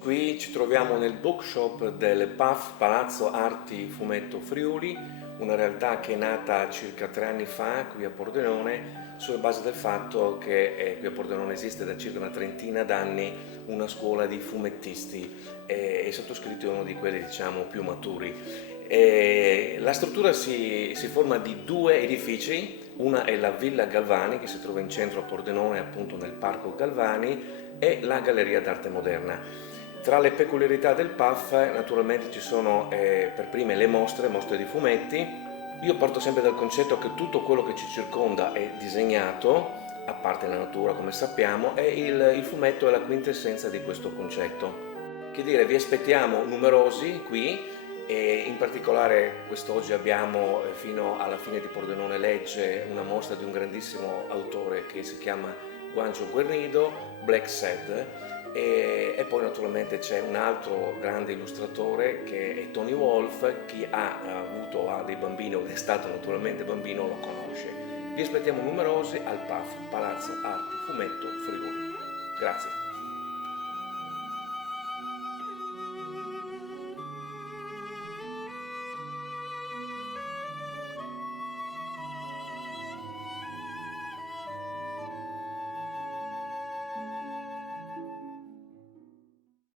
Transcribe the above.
Qui ci troviamo nel bookshop del PAF Palazzo Arti Fumetto Friuli, una realtà che è nata circa 3 anni fa qui a Pordenone, sulla base del fatto che qui a Pordenone esiste da circa una trentina d'anni una scuola di fumettisti e sottoscritto è uno di quelli diciamo più maturi. La struttura si forma di 2 edifici, una è la Villa Galvani che si trova in centro a Pordenone, appunto nel Parco Galvani, e la Galleria d'Arte Moderna. Tra le peculiarità del PAF naturalmente ci sono per prime le mostre di fumetti. Io parto sempre dal concetto che tutto quello che ci circonda è disegnato, a parte la natura come sappiamo, e il fumetto è la quintessenza di questo concetto. Che dire, vi aspettiamo numerosi qui e in particolare quest'oggi abbiamo fino alla fine di Pordenone legge una mostra di un grandissimo autore che si chiama Guangio Guernido, Black Sad, e poi naturalmente c'è un altro grande illustratore che è Tony Wolf. Chi ha dei bambini o è stato naturalmente bambino lo conosce. Vi aspettiamo numerosi al PAF Palazzo Arti Fumetto Friuli. Grazie.